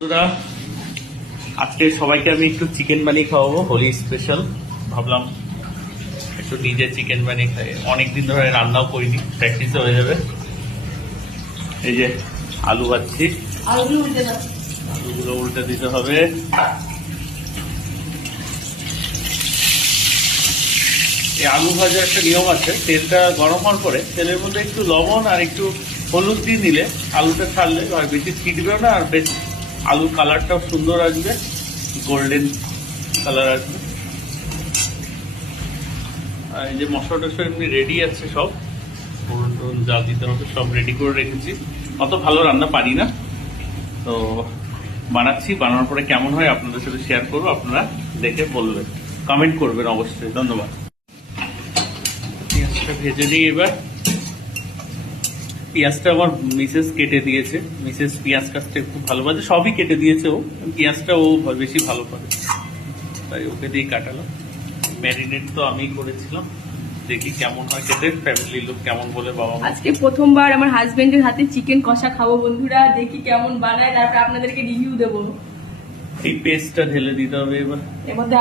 বন্ধুরা, আজকে সবাইকে আমি একটু চিকেন বানিয়ে খাওয়াবো, হোলি স্পেশাল। ভাবলাম একটু নিজে চিকেন বানিয়ে খাই, অনেকদিন ধরে রান্নাও করিনি, প্র্যাকটিস হয়ে যাবে। এই যে আলু ভাজছি, আলুগুলো উল্টে দিতে হবে। এই আলু ভাজার একটা নিয়ম আছে, তেলটা গরম হওয়ার পরে তেলের মধ্যে একটু লবণ আর একটু হলুদ দিয়ে নিলে আলুটা ছাড়লে আর বেশি ছিটবেও না, আর বেশ আলুর কালারটাও সুন্দর আসবে, গোল্ডেন কালার আসবে। আর এই যে মশলা টসলা এমনি রেডি আছে, সব ফোড়ন টোড়ন যা দিতে হবে সব রেডি করে রেখেছি। অত ভালো রান্না পারি না, তো বানাচ্ছি। বানানোর পরে কেমন হয় আপনাদের সাথে শেয়ার করবো, আপনারা দেখে বলবেন, কমেন্ট করবেন অবশ্যই। ধন্যবাদ। পেঁয়াজটা ভেজে নিই এবার। পেঁয়াজটা আমার মিসেস কেটে দিয়েছে, মিসেস পেঁয়াজ কাটতে খুব ভালোবাসে, সবই কেটে দিয়েছে ও, পেঁয়াজটা ও বেশি ভালো করে, তাই ওকে দিয়ে কাটালাম। ম্যারিনেট তো আমি করেছিলাম, দেখি কেমন হয় খেতে, ফ্যামিলির লোক কেমন বলে বাবা মা। আজকে প্রথমবার আমার হাজবেন্ডের হাতে চিকেন কষা খাবো বন্ধুরা, দেখি কেমন বানায়, তারপর আপনাদেরকে রিভিউ দেবো। এই পেস্টটা ঢেলে দিতে হবে এবার। এর মধ্যে